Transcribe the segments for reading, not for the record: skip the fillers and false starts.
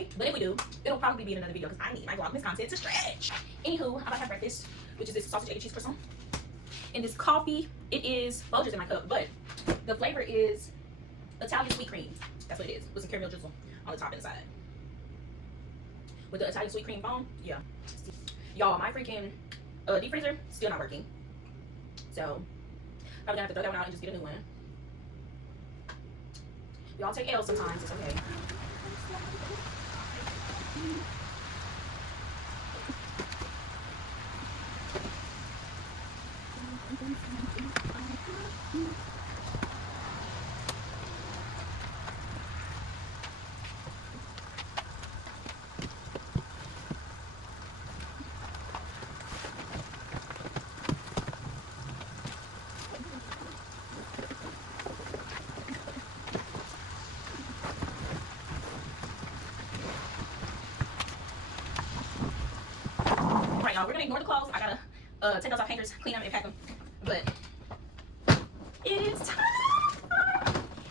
okay? But if we do, it'll probably be in another video because I need my Vlogmas content to stretch. Anywho, I'm about to have breakfast, which is this sausage, egg, and cheese croissant. And this coffee, it is Folgers in my cup, but the flavor is Italian sweet cream. That's what it is, with some caramel drizzle on the top and the side. With the Italian sweet cream foam, yeah. Y'all, my freaking deep freezer still not working. So, probably gonna have to throw that one out and just get a new one. Y'all take L's sometimes, it's okay. Alright, y'all, we're gonna ignore the clothes. I gotta take those off hangers, clean them, and pack them. But it's time!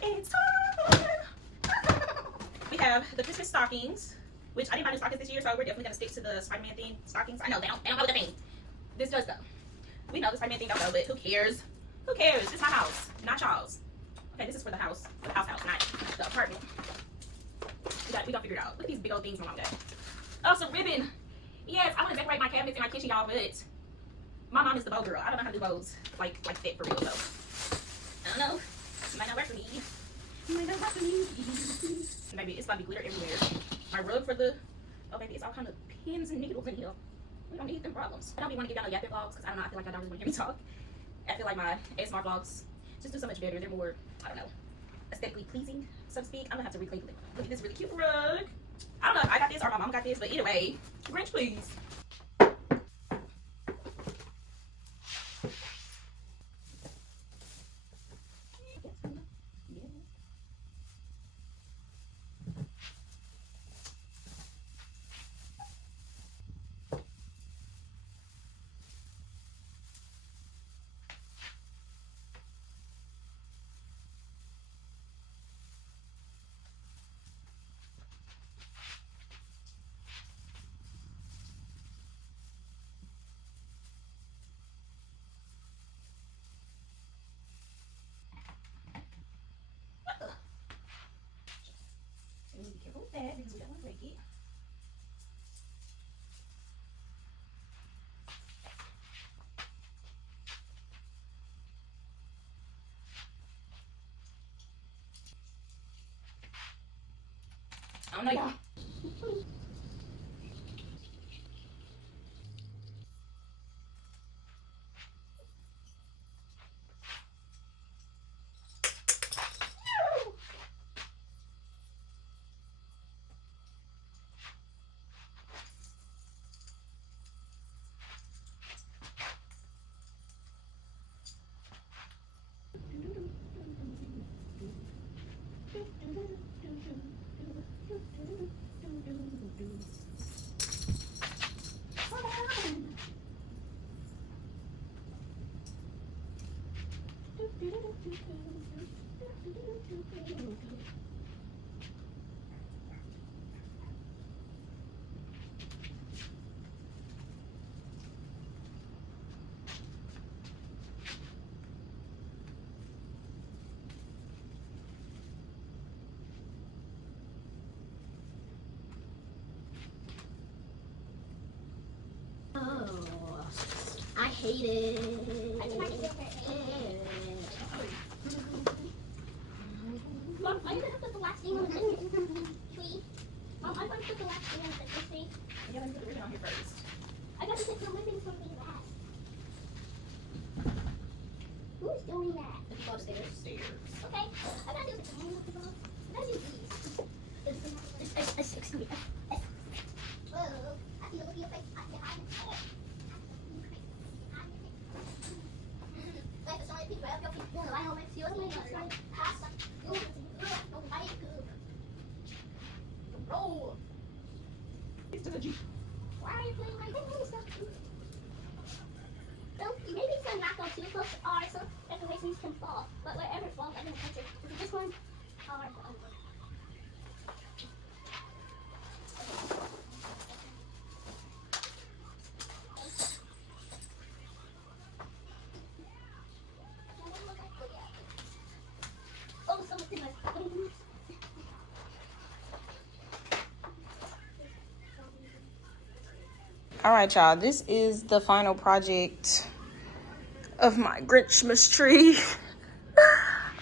It's time! We have the Christmas stockings, which I didn't buy new stockings this year, so we're definitely gonna stick to the Spider-Man theme stockings. I know they don't go with the theme. This does though. We know the Spider-Man theme don't go, but who cares? Who cares? It's my house, not y'all's. Okay, this is for the house, not the apartment. We got figure it out. Look at these big old things my mom got. Oh, some ribbon. Yes, I want to decorate my cabinets in my kitchen, y'all, but my mom is the bow girl. I don't know how to do bows like that for real, so I don't know. It might not work for me. It might not work for me. Maybe it's about to be glitter everywhere. My rug for the baby, it's all kind of pins and needles in here. We don't need them problems. I don't be want to get down on yapping vlogs because I don't know. I feel like I don't really want to hear me talk. I feel like my ASMR vlogs just do so much better. They're more, I don't know, aesthetically pleasing, so to speak. I'm gonna have to reclaim it. Look at this really cute rug. I don't know if I got this or my mom got this, but either way, Grinch, please. Be careful with that because we don't want to break it. I don't know, y'all. I hate it. I think I can get that. Mom, are you gonna put the last thing on the tree? Mom, I'm gonna put the last thing on the tree. Yeah, let me put the ribbon on here first. I got to put the ribbons on the last. Who's doing that? The people upstairs. Okay, I gotta do the I gotta do these. Whoa, I feel your face. Roll. It's to the Jeep. Why are you playing my stuff? Well, maybe some not go too close or some decorations can fall. But wherever it falls, I'm gonna touch it. Is it this one? Or the other one? All right, y'all. This is the final project of my Grinchmas tree.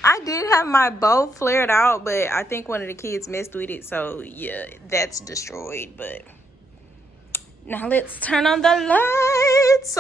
I did have my bow flared out, but I think one of the kids messed with it. So, yeah, that's destroyed. But now let's turn on the lights.